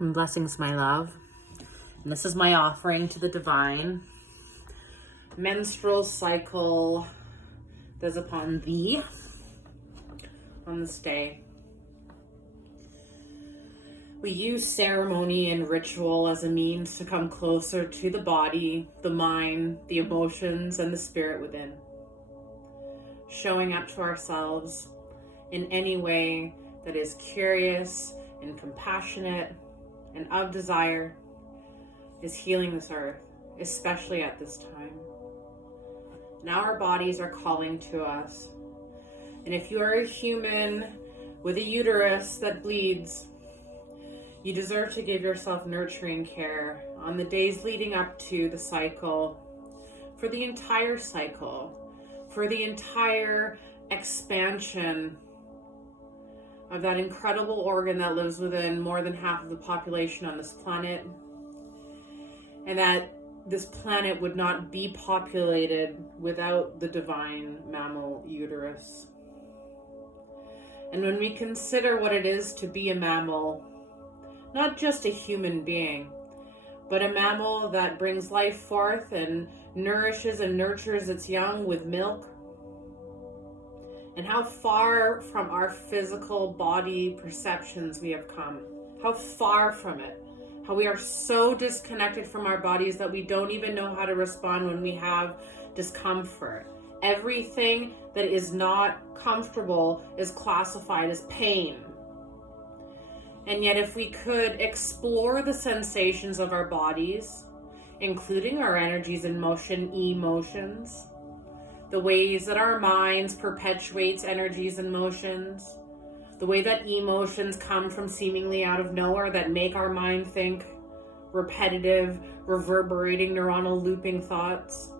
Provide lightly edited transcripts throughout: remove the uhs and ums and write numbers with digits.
And blessings, my love. And this is my offering to the divine. Menstrual cycle is upon thee on this day. We use ceremony and ritual as a means to come closer to the body, the mind, the emotions, and the spirit within. Showing up to ourselves in any way that is curious and compassionate and of desire is healing this earth, especially at this time. Now our bodies are calling to us. And if you are a human with a uterus that bleeds, you deserve to give yourself nurturing care on the days leading up to the cycle, for the entire cycle, for the entire expansion of that incredible organ that lives within more than half of the population on this planet, and that this planet would not be populated without the divine mammal uterus. And when we consider what it is to be a mammal, not just a human being, but a mammal that brings life forth and nourishes and nurtures its young with milk, and how far from our physical body perceptions we have come. How far from it. How we are so disconnected from our bodies that we don't even know how to respond when we have discomfort. Everything that is not comfortable is classified as pain. And yet if we could explore the sensations of our bodies, including our energies and emotions, the ways that our minds perpetuates energies and motions, the way that emotions come from seemingly out of nowhere that make our mind think repetitive, reverberating, neuronal looping thoughts,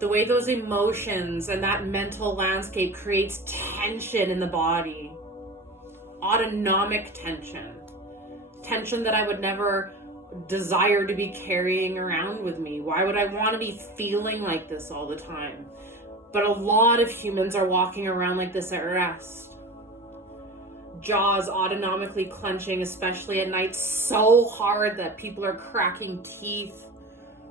the way those emotions and that mental landscape creates tension in the body, autonomic tension that I would never desire to be carrying around with me. Why would I want to be feeling like this all the time? But a lot of humans are walking around like this at rest. Jaws autonomically clenching, especially at night, so hard that people are cracking teeth,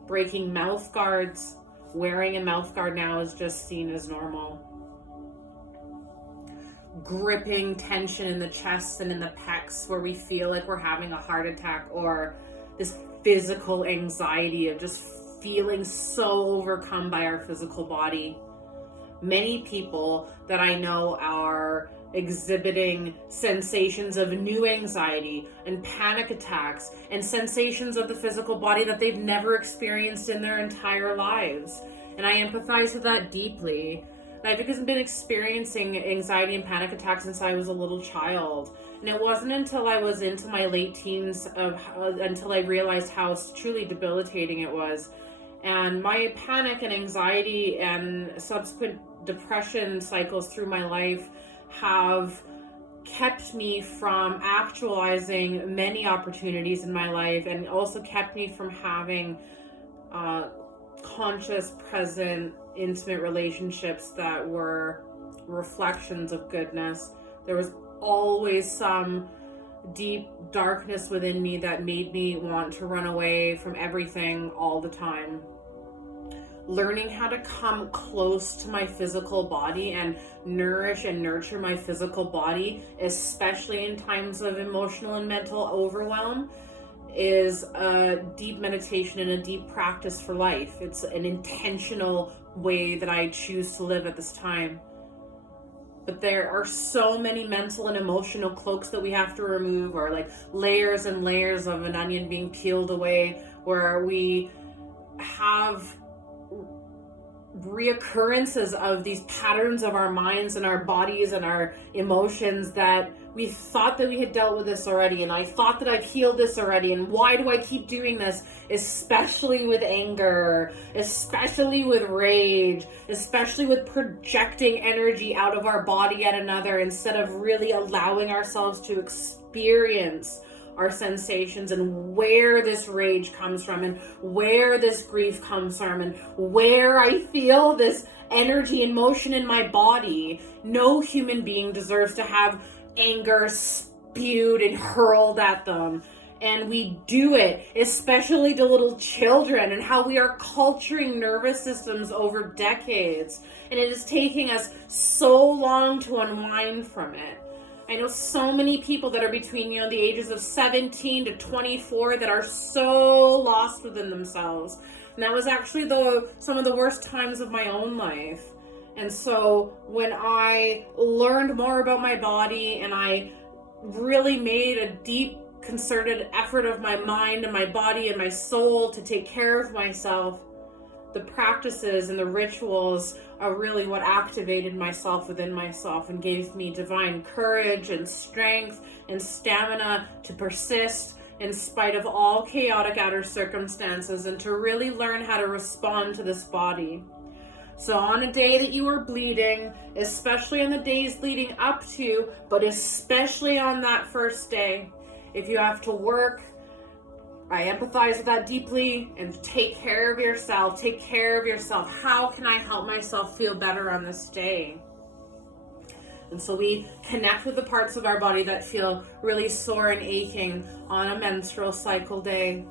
breaking mouth guards. Wearing a mouth guard now is just seen as normal. Gripping tension in the chest and in the pecs where we feel like we're having a heart attack, or this physical anxiety of just feeling so overcome by our physical body. Many people that I know are exhibiting sensations of new anxiety and panic attacks and sensations of the physical body that they've never experienced in their entire lives. And I empathize with that deeply. I've been experiencing anxiety and panic attacks since I was a little child. And it wasn't until I was into my late teens until I realized how truly debilitating it was. And my panic and anxiety and subsequent depression cycles through my life have kept me from actualizing many opportunities in my life, and also kept me from having conscious, present, intimate relationships that were reflections of goodness. There was always some deep darkness within me that made me want to run away from everything all the time. Learning how to come close to my physical body and nourish and nurture my physical body, especially in times of emotional and mental overwhelm, is a deep meditation and a deep practice for life. It's an intentional way that I choose to live at this time. But there are so many mental and emotional cloaks that we have to remove, or like layers and layers of an onion being peeled away, where we have reoccurrences of these patterns of our minds and our bodies and our emotions that we thought that we had dealt with this already, and I thought that I've healed this already, and why do I keep doing this? Especially with anger, especially with rage, especially with projecting energy out of our body at another instead of really allowing ourselves to experience our sensations and where this rage comes from and where this grief comes from and where I feel this energy and motion in my body. No human being deserves to have anger spewed and hurled at them. And we do it, especially to little children, and how we are culturing nervous systems over decades. And it is taking us so long to unwind from it. I know so many people that are between, the ages of 17 to 24 that are so lost within themselves. And that was actually some of the worst times of my own life. And so when I learned more about my body and I really made a deep concerted effort of my mind and my body and my soul to take care of myself, the practices and the rituals are really what activated myself within myself and gave me divine courage and strength and stamina to persist in spite of all chaotic outer circumstances, and to really learn how to respond to this body. So on a day that you are bleeding, especially on the days leading up to, but especially on that first day, if you have to work, I empathize with that deeply, and take care of yourself. Take care of yourself. How can I help myself feel better on this day? And so we connect with the parts of our body that feel really sore and aching on a menstrual cycle day.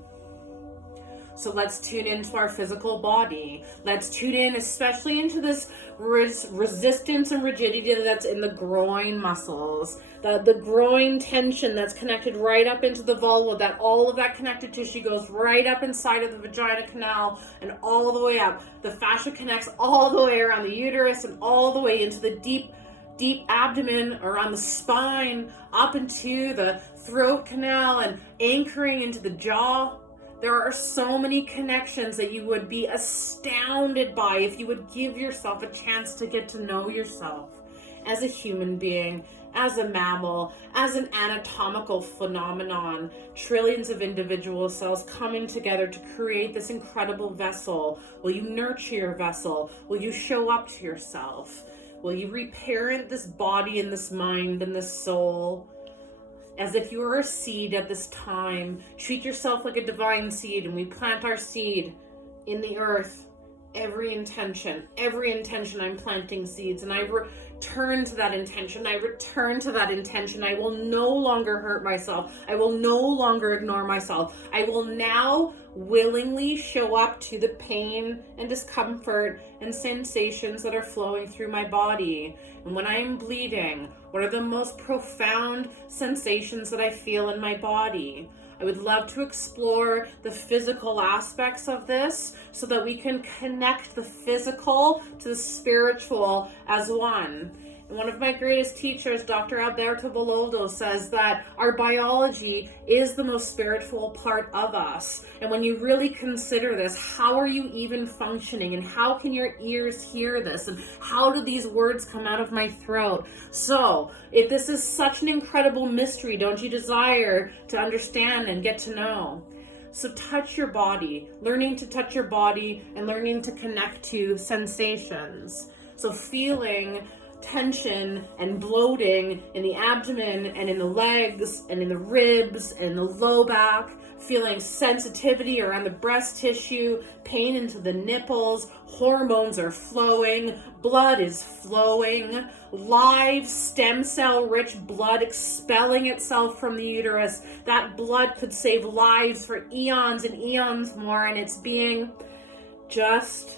So let's tune into our physical body. Let's tune in especially into this resistance and rigidity that's in the groin muscles. The groin tension that's connected right up into the vulva, that all of that connective tissue goes right up inside of the vagina canal and all the way up. The fascia connects all the way around the uterus and all the way into the deep abdomen, around the spine, up into the throat canal and anchoring into the jaw. There are so many connections that you would be astounded by if you would give yourself a chance to get to know yourself as a human being, as a mammal, as an anatomical phenomenon. Trillions of individual cells coming together to create this incredible vessel. Will you nurture your vessel? Will you show up to yourself? Will you reparent this body and this mind and this soul? As if you were a seed at this time, treat yourself like a divine seed, and we plant our seed in the earth. Every intention, I'm planting seeds, and I return to that intention. I will no longer hurt myself. I will no longer ignore myself. I will now willingly show up to the pain and discomfort and sensations that are flowing through my body. And when I am bleeding, what are the most profound sensations that I feel in my body? I would love to explore the physical aspects of this so that we can connect the physical to the spiritual as one. And one of my greatest teachers, Dr. Alberto Bololdo, says that our biology is the most spiritual part of us. And when you really consider this, how are you even functioning? And how can your ears hear this? And how do these words come out of my throat? So, if this is such an incredible mystery, don't you desire to understand and get to know? So touch your body, learning to touch your body and learning to connect to sensations. So feeling tension and bloating in the abdomen and in the legs and in the ribs and the low back, feeling sensitivity around the breast tissue, pain into the nipples, hormones are flowing, blood is flowing, live stem cell rich blood expelling itself from the uterus. That blood could save lives for eons and eons more, and it's being just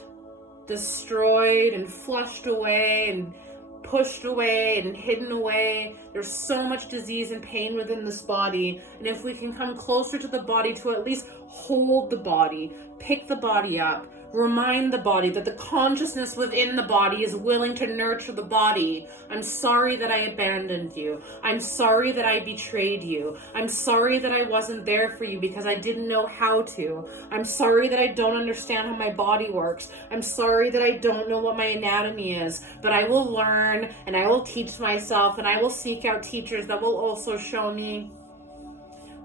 destroyed and flushed away and pushed away and hidden away. There's so much disease and pain within this body, and if we can come closer to the body to at least hold the body, pick the body up, remind the body that the consciousness within the body is willing to nurture the body. I'm sorry that I abandoned you. I'm sorry that I betrayed you. I'm sorry that I wasn't there for you because I didn't know how to. I'm sorry that I don't understand how my body works. I'm sorry that I don't know what my anatomy is, but I will learn and I will teach myself, and I will seek out teachers that will also show me.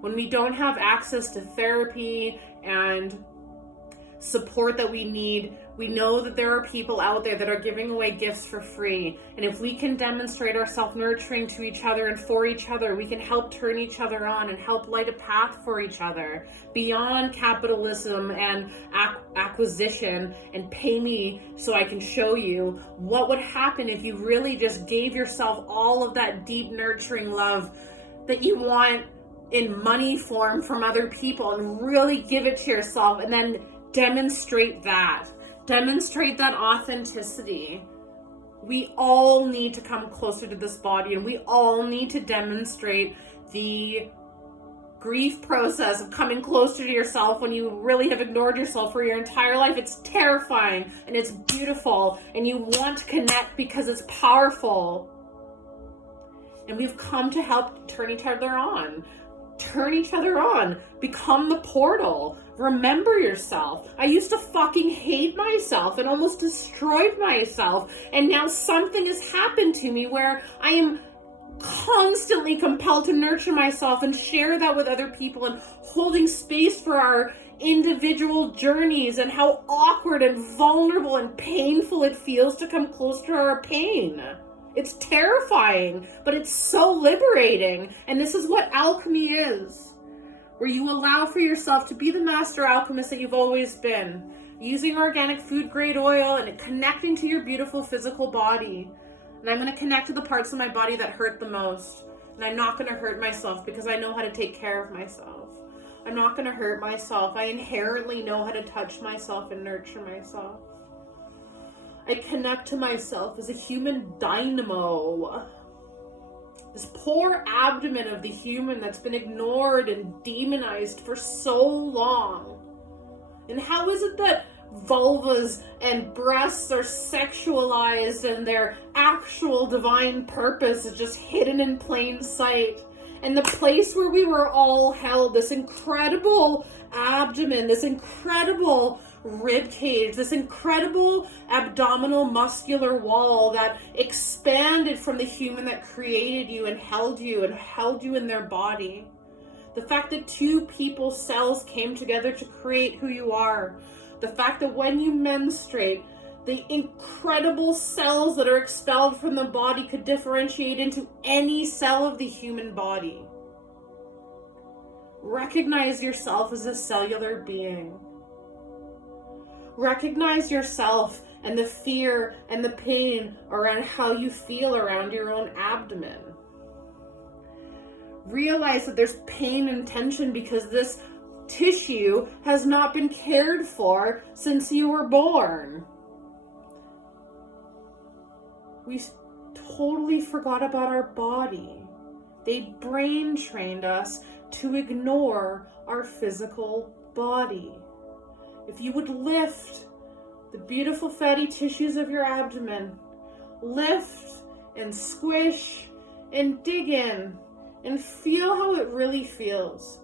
When we don't have access to therapy and support that we need, we know that there are people out there that are giving away gifts for free. And if we can demonstrate our self-nurturing to each other and for each other, we can help turn each other on and help light a path for each other beyond capitalism and acquisition and pay me so I can show you. What would happen if you really just gave yourself all of that deep nurturing love that you want in money form from other people and really give it to yourself, and then demonstrate that. Demonstrate that authenticity. We all need to come closer to this body, and we all need to demonstrate the grief process of coming closer to yourself when you really have ignored yourself for your entire life. It's terrifying and it's beautiful, and you want to connect because it's powerful. And we've come to help turn each other on. Turn each other on. Become the portal. Remember yourself. I used to fucking hate myself and almost destroyed myself. And now something has happened to me where I am constantly compelled to nurture myself and share that with other people, and holding space for our individual journeys and how awkward and vulnerable and painful it feels to come close to our pain. It's terrifying, but it's so liberating. And this is what alchemy is, where you allow for yourself to be the master alchemist that you've always been, using organic food grade oil and connecting to your beautiful physical body. And I'm going to connect to the parts of my body that hurt the most. And I'm not going to hurt myself because I know how to take care of myself. I'm not going to hurt myself. I inherently know how to touch myself and nurture myself. I connect to myself as a human dynamo. This poor abdomen of the human that's been ignored and demonized for so long. And how is it that vulvas and breasts are sexualized and their actual divine purpose is just hidden in plain sight? And the place where we were all held, this incredible abdomen, this incredible rib cage, this incredible abdominal muscular wall that expanded from the human that created you and held you in their body. The fact that two people's cells came together to create who you are. The fact that when you menstruate, the incredible cells that are expelled from the body could differentiate into any cell of the human body. Recognize yourself as a cellular being. Recognize yourself and the fear and the pain around how you feel around your own abdomen. Realize that there's pain and tension because this tissue has not been cared for since you were born. We totally forgot about our body. They brain trained us to ignore our physical body. If you would lift the beautiful fatty tissues of your abdomen, lift and squish and dig in and feel how it really feels.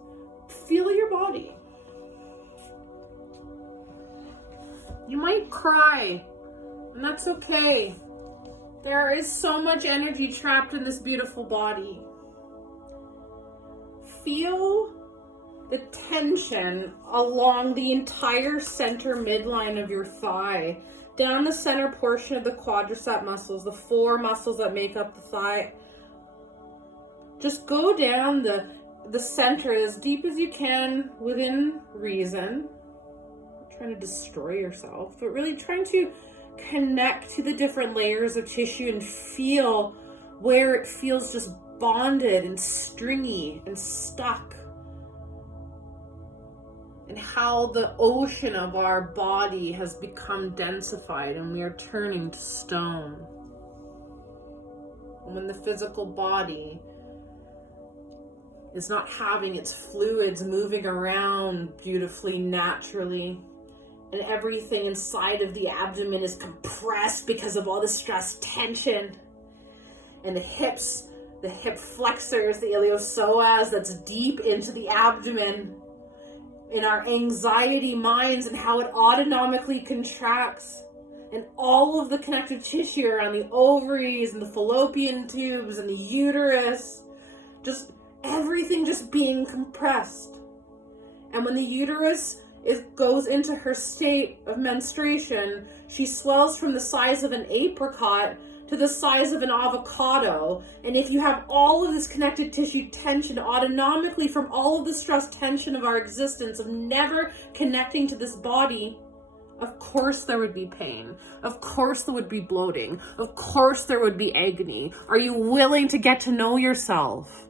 Feel your body. You might cry, and that's okay. There is so much energy trapped in this beautiful body. Feel the tension along the entire center midline of your thigh, down the center portion of the quadricep muscles, the four muscles that make up the thigh. Just go down the center as deep as you can within reason. Not trying to destroy yourself, but really trying to connect to the different layers of tissue and feel where it feels just bonded and stringy and stuck. And how the ocean of our body has become densified and we are turning to stone. And when the physical body is not having its fluids moving around beautifully, naturally, and everything inside of the abdomen is compressed because of all the stress tension, and the hips, the hip flexors, the iliopsoas that's deep into the abdomen, in our anxiety minds and how it autonomically contracts, and all of the connective tissue around the ovaries and the fallopian tubes and the uterus, just everything just being compressed. And when the uterus goes into her state of menstruation, she swells from the size of an apricot to the size of an avocado. And if you have all of this connective tissue tension autonomically from all of the stress tension of our existence of never connecting to this body, of course there would be pain. Of course there would be bloating. Of course there would be agony. Are you willing to get to know yourself?